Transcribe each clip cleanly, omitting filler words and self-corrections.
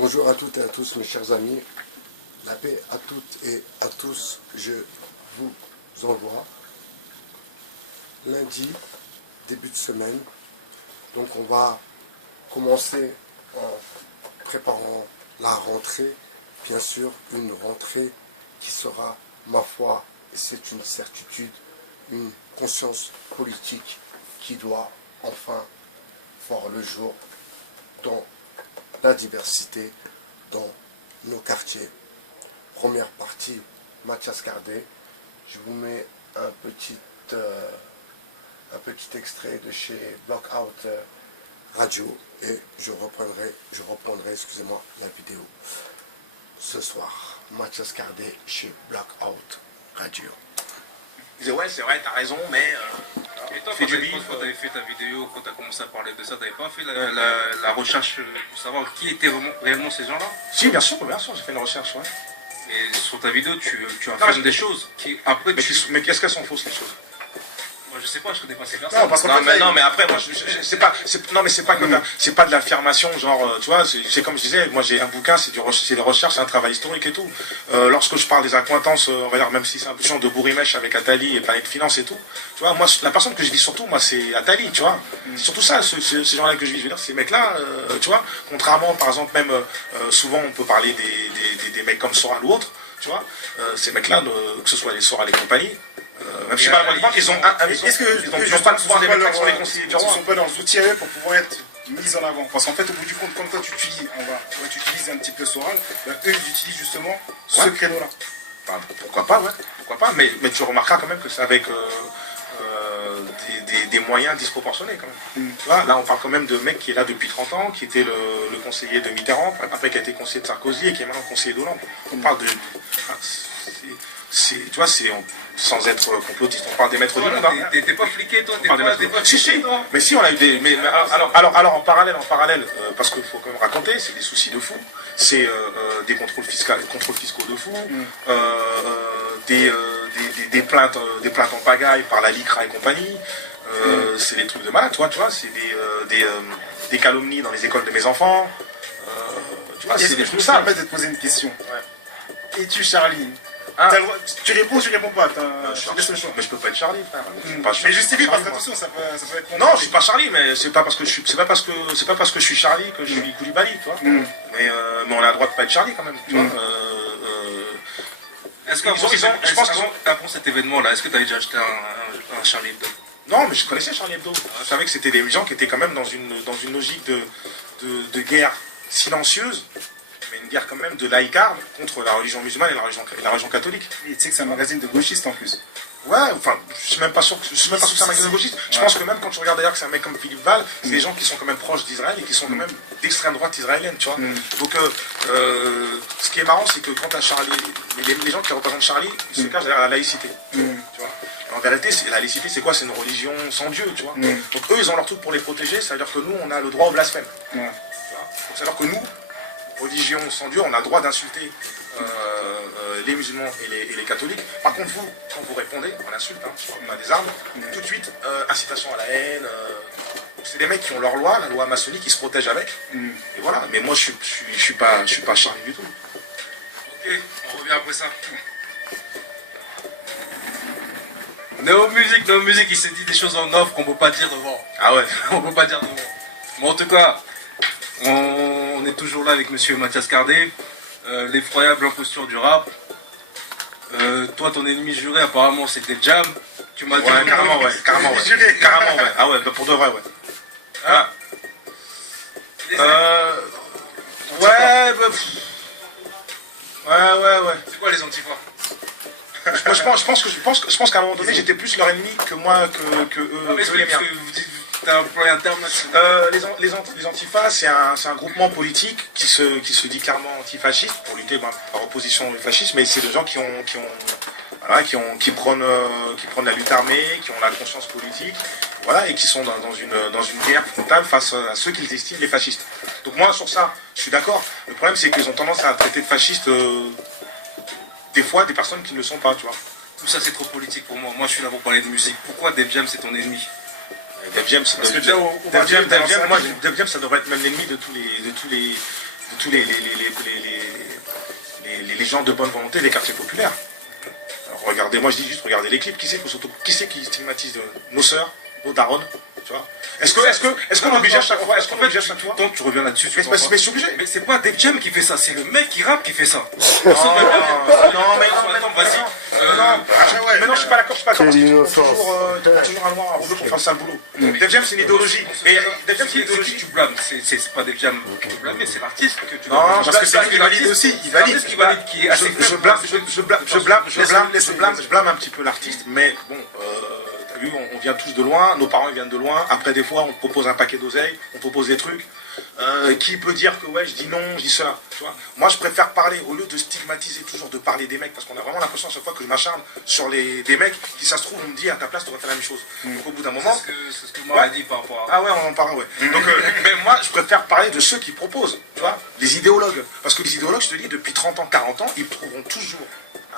Bonjour à toutes et à tous mes chers amis, la paix à toutes et à tous, je vous envoie lundi, début de semaine, donc on va commencer en préparant la rentrée, bien sûr une rentrée qui sera, ma foi, et c'est une certitude, une conscience politique qui doit enfin voir le jour dans la diversité dans nos quartiers. Première partie, Mathias Cardé. Je vous mets un petit extrait de chez Blockout Radio et je reprendrai, excusez-moi, la vidéo ce soir. Mathias Cardé chez Blockout Radio. Il disait ouais c'est vrai t'as raison mais et toi, quand tu avais fait ta vidéo, quand tu as commencé à parler de ça, tu n'avais pas fait la recherche pour savoir qui étaient réellement ces gens-là? Si bien sûr j'ai fait une recherche ouais. Et sur ta vidéo tu affirmes des choses qui après mais qu'est-ce qu'elles sont fausses les choses? Moi je sais pas, je connais pas ces personnes. Non, parce non mais après moi c'est pas c'est pas de l'affirmation genre tu vois c'est comme je disais moi j'ai un bouquin c'est des recherches c'est un travail historique et tout lorsque je parle des accointances on va dire même si c'est un peu genre de bourrimèche avec Attali et Planète Finance et tout tu vois moi la personne que je vis surtout moi c'est Attali tu vois c'est surtout ça ces gens-là que je vis je veux dire ces mecs là tu vois contrairement par exemple même souvent on peut parler des mecs comme Soral ou autres tu vois ces mecs là que ce soit les Soral et compagnie même si je sais pas qu'ils ont est-ce que ils n'ont pas le pouvoir des mecs qui sont les conseillers du roi. Ils sont pas leurs outils à eux pour pouvoir être mis en avant. Parce qu'en fait, au bout du compte, comme toi tu utilises un petit peu Soral, eux ils utilisent justement ce créneau-là. Bah, pourquoi pas, ouais. Pourquoi pas, mais tu remarqueras quand même que c'est avec des moyens disproportionnés quand même. Tu vois, là on parle quand même de mec qui est là depuis 30 ans, qui était le conseiller de Mitterrand, après qui a été conseiller de Sarkozy et qui est maintenant conseiller d'Hollande. On parle de... tu vois, sans être complotiste, on parle des maîtres du monde. T'es pas fliqué toi, t'es pas si, toi. Mais si, on a eu des... alors en parallèle, parce qu'il faut quand même raconter, c'est des soucis de fou, c'est des contrôles fiscaux de fou, des plaintes en pagaille par la LICRA et compagnie, c'est des trucs de malade, tu vois, c'est des calomnies dans les écoles de mes enfants, tu vois, c'est des trucs ça. Je me permets de te poser une question. Ouais. Es-tu Charlie? Tu réponds ou tu réponds pas? Mais je peux pas être Charlie, frère. Mais justifie parce que attention, ça peut être. Non, je suis pas Charlie, mais c'est pas parce que je suis Charlie que je suis Koulibaly, tu vois. Mais on a le droit de pas être Charlie quand même, tu vois. Est-ce qu'avant cet événement-là, est-ce que tu avais déjà acheté un Charlie Hebdo? Non, mais je connaissais Charlie Hebdo. Je savais que c'était des gens qui étaient quand même dans une logique de guerre silencieuse. Mais une guerre quand même de laïcarde contre la religion musulmane et la religion catholique. Et tu sais que c'est un magazine de gauchistes en plus. Ouais, enfin, je suis même pas sûr que c'est un magazine de gauchiste. Je pense que même quand tu regardes d'ailleurs que c'est un mec comme Philippe Val, c'est des gens qui sont quand même proches d'Israël et qui sont quand même d'extrême droite israélienne, tu vois. Donc, ce qui est marrant, c'est que quand t'as Charlie, les gens qui représentent Charlie, ils se cachent derrière la laïcité, tu vois. Et en vérité, la laïcité, c'est quoi? C'est une religion sans Dieu, tu vois. Donc eux, ils ont leur truc pour les protéger, ça veut dire que nous, on a le droit au blasphème. Tu vois. Donc ça veut dire que nous, religion sans Dieu, on a le droit d'insulter les musulmans et les catholiques. Par contre, vous, quand vous répondez, on insulte, hein, on a des armes, tout de suite, incitation à la haine. C'est des mecs qui ont leur loi, la loi maçonnique, qui se protègent avec. Et voilà. Mais moi, je suis pas Charlie du tout. Ok, on revient après ça. Néo musique, il s'est dit des choses en off qu'on peut pas dire devant. Ah ouais. On peut pas dire devant. Mais en tout cas, on est toujours là avec monsieur Mathias Cardé, l'effroyable imposture du rap. Toi, ton ennemi juré, apparemment, c'était Jam. Tu m'as dit. Ouais, carrément, ouais. Carrément, ouais. Ah ouais, pour de vrai, ouais. Ah. Ouais, ouais. C'est quoi les antifas? Moi, je pense qu'à un moment donné, j'étais plus leur ennemi que moi, que eux. Non, mais les miens. T'as employé un terme les antifas, c'est un groupement politique qui se dit clairement antifasciste pour lutter par opposition au fascisme, mais c'est des gens qui prônent la lutte armée, qui ont la conscience politique, voilà, et qui sont dans une guerre frontale face à ceux qu'ils estiment les fascistes. Donc moi sur ça, je suis d'accord. Le problème c'est qu'ils ont tendance à traiter de fascistes des fois des personnes qui ne le sont pas, tu vois. Tout ça c'est trop politique pour moi. Moi je suis là pour parler de musique. Pourquoi Def Jam c'est ton ennemi? Def Jam, ça devrait être même l'ennemi de tous les tous les gens de bonne volonté des quartiers populaires. Alors, regardez, moi je dis juste, regardez les clips. Qui c'est qui stigmatise nos sœurs, nos darons, tu vois? Est-ce qu'on est obligé à chaque fois? Est-ce qu'on est obligé à chaque fois? Tant que tu reviens là-dessus, Mais c'est obligé. mais c'est pas Def Jam qui fait ça, c'est le mec qui rappe qui fait ça. Non, mais vas-y. mais non, je suis pas d'accord, parce Quelle qu'il faut innocence. toujours un noir, un rouge pour faire ça le boulot. Def Jam, c'est une idéologie. Et Def Jam, c'est une C'est qui idéologie. tu blâmes? C'est pas Def Jam que tu blâmes, mais c'est l'artiste que tu Non, blâmes. parce que c'est lui qui valide aussi. Il valide. Qui valide, qui est assez Je blâme un petit peu l'artiste, mais bon, t'as vu, on vient tous de loin, nos parents viennent de loin. Après, des fois, on propose un paquet d'oseille, on propose des trucs. Qui peut dire que ouais, je dis non, je dis ça, tu vois? Moi, je préfère parler, au lieu de stigmatiser toujours, de parler des mecs, parce qu'on a vraiment l'impression à chaque fois que je m'acharne sur des mecs, qui ça se trouve, on me dit à ta place, tu aurais fait la même chose. Donc au bout d'un moment... C'est ce que moi a dit par rapport à... Ah ouais, on en parle, ouais. Donc, mais moi, je préfère parler de ceux qui proposent, tu vois, les idéologues. Parce que les idéologues, je te dis, depuis 30 ans, 40 ans, ils trouveront toujours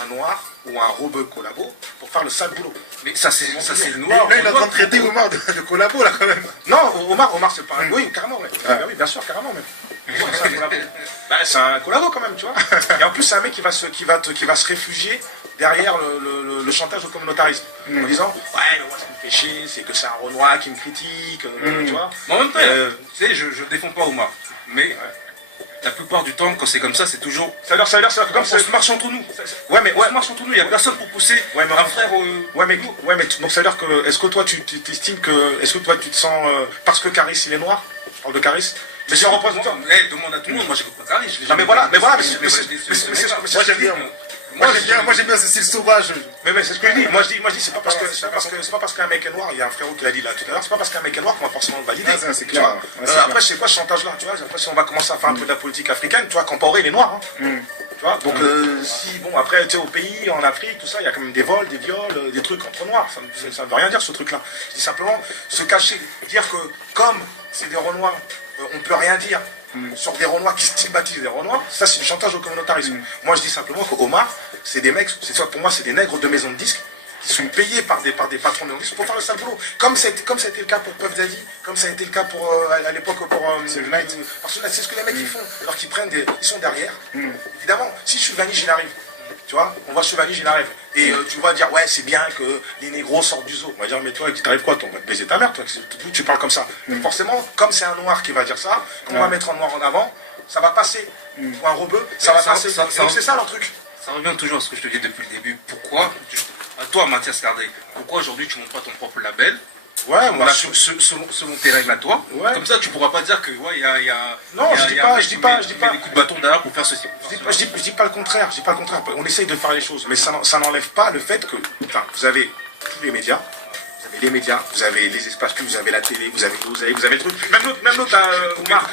un noir ou un rebeu collabo pour faire le sale boulot. Mais ça, c'est le Mais noir. là, il est en train de traiter Omar de collabo, là, quand même. Non, Omar c'est pas un... Oui, carrément, ouais. Ah, oui, bien sûr, carrément, même. Ouais, c'est un collabo. Bah, c'est un collabo, quand même, tu vois. Et en plus, c'est un mec qui va se réfugier derrière le chantage au communautarisme. En disant, ouais, mais moi, ce qui me fait chier, c'est que c'est un Renoir qui me critique, tu vois. Mais en même temps, tu sais, je défends pas Omar. Mais la plupart du temps, quand c'est comme ça, c'est toujours... Ça veut dire que comme On se marche entre nous. Ouais, mais On se marche entre nous, il n'y a personne pour pousser Ouais, mais un frère... Ouais, mais donc ça veut dire que, est-ce que toi tu t'estimes que, est-ce que toi tu te sens, parce que Caris il est noir, je parle de Caris, mais si on représente... Demande à tout le monde, moi j'écoute pas Caris. Non mais voilà, mais c'est Moi, j'aime bien. Moi, j'aime bien ce style sauvage. Mais c'est ce que je dis. Moi je dis c'est pas parce qu'un mec est noir, il y a un frérot qui l'a dit là tout à l'heure, c'est pas parce qu'un mec est noir qu'on va forcément le valider. Ah, ça, c'est tu clair. vois. Ouais, c'est Après c'est quoi ce chantage là, tu vois? Après si on va commencer à faire un peu de la politique africaine, tu vois, Compaoré il est noir, hein. Tu vois, donc si bon après tu sais au pays, en Afrique, tout ça, il y a quand même des vols, des viols, des trucs entre noirs, ça ne veut rien dire ce truc là. Je dis simplement se cacher, dire que comme c'est des Renois, on peut rien dire sur des Renois qui stigmatisent des Renois, ça c'est du chantage au communautarisme. Moi je dis simplement que Omar, c'est des mecs, pour moi c'est des nègres de maisons de disques qui sont payés par des patrons de maisons de disques pour faire le sale boulot. Comme ça a été le cas pour Puff Daddy, comme ça a été le cas pour à l'époque pour c'est ce que les mecs ils font, alors qu'ils prennent ils sont derrière. Évidemment, si Chulvanich il arrive, tu vois, on voit Chulvanich il arrive, et tu vas dire ouais c'est bien que les négros sortent du zoo. On va dire mais toi, il t'arrive quoi? On va te baiser ta mère, toi, tu parles comme ça. Forcément, comme c'est un noir qui va dire ça, qu'on va mettre un noir en avant, ça va passer. Ou un rebeu, ça va passer. Donc c'est ça leur truc. Ça revient toujours à ce que je te dis depuis le début. Pourquoi, à toi Mathias Cardé, pourquoi aujourd'hui tu ne montes pas ton propre label? Ouais, moi, selon tes règles à toi. Ouais. Comme ça, tu pourras pas dire que ouais, il y a. Non, je dis pas. des coups de bâton derrière pour faire ceci. Je dis pas le contraire. On essaye de faire les choses, mais ça n'enlève pas le fait que, enfin, vous avez tous les médias. Vous avez les médias, vous avez les espaces publics, vous avez la télé, vous avez le truc. Même l'autre, Omar.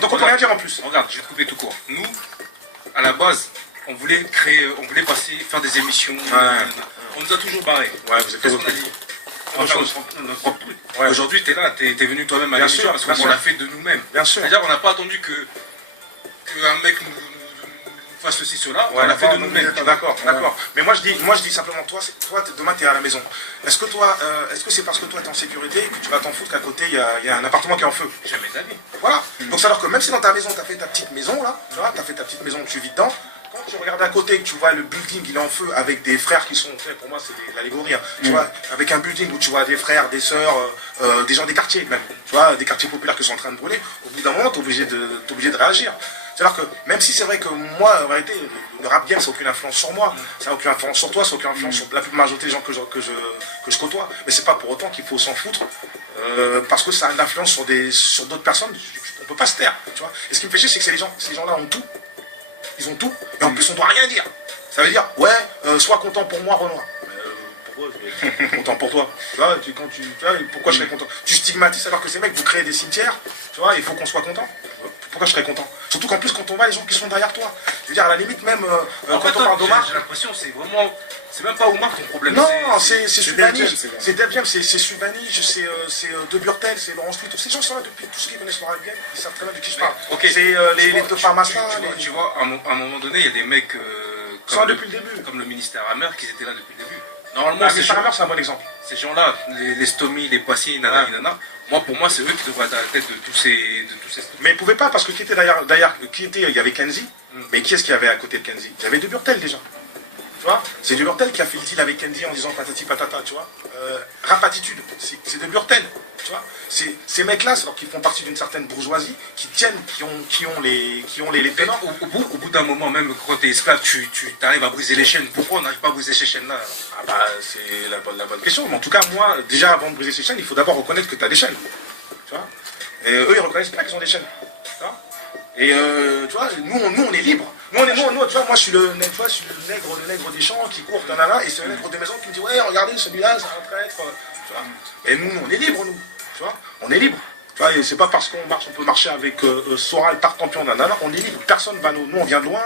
Donc on peut rien dire en plus. Regarde, je vais te couper tout court. Nous, à la base, on voulait faire des émissions. On nous a toujours barrés. Ouais, vous êtes Qu'est-ce qu'on a dit? Notre propre truc. Ouais. Aujourd'hui, tu es là, tu es venu toi-même à l'émission parce qu'on l'a fait de nous-mêmes. Bien sûr. C'est-à-dire qu'on n'a pas attendu qu'un mec nous fasse ceci, cela. Ouais, on l'a fait de nous-mêmes. D'accord. Mais moi je dis simplement, toi demain tu es à la maison. Est-ce que c'est parce que toi tu es en sécurité que tu vas t'en foutre qu'à côté il y a un appartement qui est en feu? Jamais d'avis. Voilà. Donc ça veut dire que même si dans ta maison tu as fait ta petite maison là, tu vois, tu as fait ta petite maison que tu vis dedans, quand tu regardes à côté, que tu vois le building, il est en feu avec des frères qui sont, pour moi c'est de l'allégorie, hein. Tu vois, avec un building où tu vois des frères, des sœurs, des gens des quartiers même, tu vois, des quartiers populaires qui sont en train de brûler, au bout d'un moment, tu es obligé de réagir. C'est-à-dire que même si c'est vrai que moi, en réalité, le rap game, ça n'a aucune influence sur moi, ça n'a aucune influence sur toi, ça n'a aucune influence sur la plus majorité des gens que je côtoie, mais c'est pas pour autant qu'il faut s'en foutre, parce que ça a une influence sur d'autres personnes, on peut pas se taire, tu vois. Et ce qui me fait chier, c'est que ces gens-là ont tout. Ils ont tout, et en plus on doit rien dire. Ça veut dire, ouais, sois content pour moi, Renoir. Pourquoi je vais être content pour toi? Tu vois, pourquoi je serais content? Tu stigmatises alors que ces mecs, vous créez des cimetières, tu vois, il faut qu'on soit content. Pourquoi je serais content? Surtout qu'en plus, quand on voit les gens qui sont derrière toi, je veux dire, à la limite, même quand on parle d'Omar. J'ai l'impression que c'est même pas Omar ton problème. Non, c'est Suvanich, c'est Def Jam, c'est Suvanich, c'est De Burtel, c'est Laurence Lee, tous ces gens sont là depuis tous ceux qui connaissent le rap game, ils savent très bien de qui je parle. Okay. C'est les Tefa Massa. Tu vois, à un moment donné, il y a des mecs depuis le début. comme le ministère Hammer qui étaient là depuis le début. Normalement, Ah, mais Farmer, c'est un bon exemple. ces gens-là, les Stomy, les Poissy, nanana, moi, pour moi, c'est eux qui devraient être à la tête de tous ces Mais ils pouvaient pas, parce que qui était il y avait Kenzie, mais qui est-ce qu'il y avait à côté de Kenzie? Il y avait De Burtel déjà. Tu vois, c'est De Burtel qui a fait le deal avec Kenzie en disant patati patata, tu vois. Rap attitude, c'est De Burtel, tu vois. Ces mecs-là, alors qu'ils font partie d'une certaine bourgeoisie, qui tiennent, qui ont les tenants. Au bout d'un moment, même quand tu es esclave, tu arrives à briser les chaînes. Pourquoi on n'arrive pas à briser ces chaînes-là? Ah bah, c'est la bonne question. Mais en tout cas, moi, déjà, avant de briser ces chaînes, il faut d'abord reconnaître que tu as des chaînes. Tu vois. Et eux, ils reconnaissent pas qu'ils ont des chaînes. Tu vois. Et tu vois, nous, on est libres. Nous, tu vois, moi, je suis le nègre des champs qui court, nanana, et c'est le nègre des maisons qui me dit, ouais, regardez, celui-là, c'est un traître. Tu vois. Et nous, on est libres, nous. Tu vois, on est libres. Tu vois, et c'est pas parce on peut marcher avec Sora et Tartampion, nanana, on est libre. Personne va nous on vient de loin.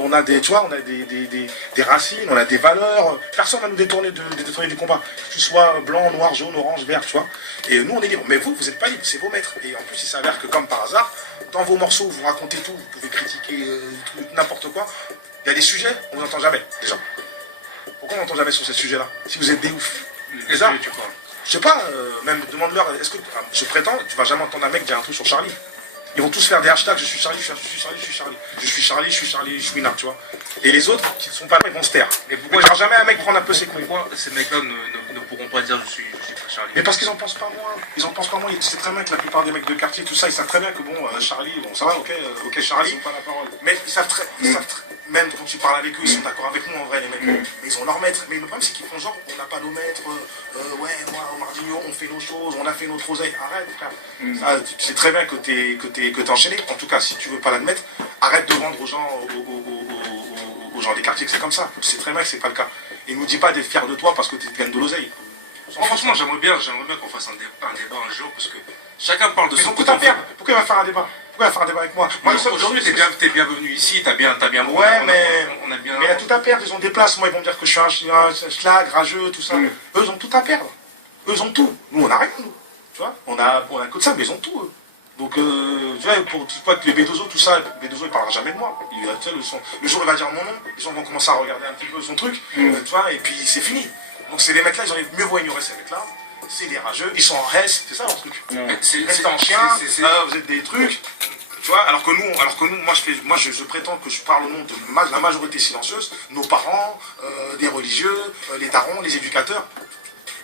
On a des, tu vois, on a des racines, on a des valeurs. Personne va nous détourner du combat. Que tu sois blanc, noir, jaune, orange, vert, tu vois. Et nous, on est libre. Mais vous n'êtes pas libre. C'est vos maîtres. Et en plus, il s'avère que comme par hasard, dans vos morceaux, vous racontez tout. Vous pouvez critiquer n'importe quoi. Il y a des sujets, on vous entend jamais. Déjà. Pourquoi on n'entend jamais sur ces sujets-là? Si vous êtes des oufs. Les ça, tu parles. je sais pas, même demande-leur, est-ce que, je prétends, tu vas jamais entendre un mec dire un truc sur Charlie. Ils vont tous faire des hashtags, je suis Charlie, je suis Charlie, je suis Charlie, je suis Charlie, je suis Charlie, je suis Nard, tu vois. Et les autres qui ne sont pas là, ils vont se taire. Mais pourquoi tu verras jamais un mec prendre un peu ses couilles. Pourquoi ces mecs-là ne pourront pas dire je suis pas Charlie? Mais parce qu'ils en pensent pas moins. Ils en pensent pas moins. C'est très bien que la plupart des mecs de quartier, tout ça, ils savent très bien que bon, Charlie, bon, ça va, ok, Charlie. Ils n'ont pas la parole. Mais ils savent très, même quand tu parles avec eux, ils sont d'accord avec nous en vrai, les mecs. Mais ils ont leur maître. Mais le problème, c'est qu'ils font genre, on n'a pas nos maîtres. Ouais, moi, au Mardinho, on fait nos choses, on a fait notre oseille. Arrête, frère. Ça, c'est très bien que t'es enchaîné. En tout cas, si tu veux pas l'admettre, arrête de vendre aux gens, aux gens des quartiers que c'est comme ça. Tu sais très bien que c'est pas le cas. Et nous dis pas d'être fier de toi parce que tu gagnes de l'oseille. Franchement, j'aimerais bien qu'on fasse un débat un jour parce que chacun parle de Ils son ont tout côté. à perdre. Pourquoi il va faire un débat? Pourquoi il va faire un débat avec moi? Aujourd'hui, t'es bienvenu ici, t'as bien. Ouais, mais on a bien. Mais il y a tout à perdre. Ils ont des places. Moi, ils vont me dire que je suis un schlag, rageux, tout ça. Eux, ils ont tout à perdre. Eux, ils ont tout. Nous, on n'a rien, nous. Tu vois, on a que ça, mais ils ont tout, eux. Donc, tu vois, tu vois que les B2O, tout ça, B2O, il parlera jamais de moi. Tu sais, le jour où il va dire mon nom, les gens vont commencer à regarder un petit peu son truc, tu vois, et puis c'est fini. Donc, c'est les mecs-là, ils ont mieux vaut ignorer ces mecs-là. C'est des rageux, ils sont en reste, c'est ça leur truc. Reste en chien, vous êtes des trucs. Tu vois, alors que nous, moi je prétends que je parle au nom de la majorité silencieuse, nos parents, des religieux, les tarons, les éducateurs.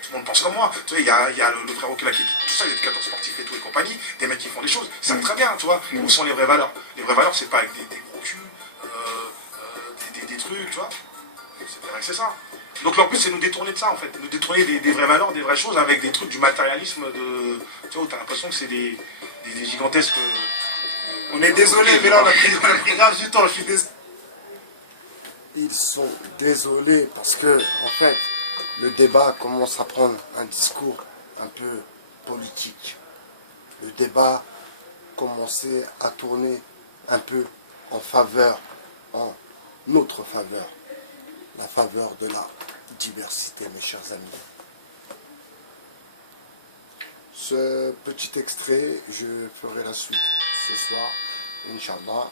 Tout le monde pense comme moi. Tu vois, il y a le frère qui tout ça, les éducateurs sportifs et tout et compagnie, des mecs qui font des choses. Ils savent très bien, tu vois, où sont les vraies valeurs. Les vraies valeurs, c'est pas avec des gros culs, des trucs, tu vois. C'est vrai que c'est ça. Donc en plus, c'est nous détourner de ça, en fait. Nous détourner des vraies valeurs, des vraies choses, avec des trucs du matérialisme de... Tu vois, où t'as l'impression que c'est des gigantesques... On est désolé, mais là, on a pris grave du temps. Je suis désolé. Ils sont désolés parce que, en fait, le débat commence à prendre un discours un peu politique. Le débat commençait à tourner un peu en notre faveur, la faveur de la diversité, mes chers amis. Ce petit extrait, je ferai la suite ce soir, Inch'Allah.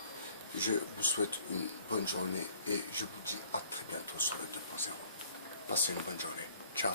Je vous souhaite une bonne journée et je vous dis à très bientôt sur le 2.0. Passez une bonne journée. Ciao.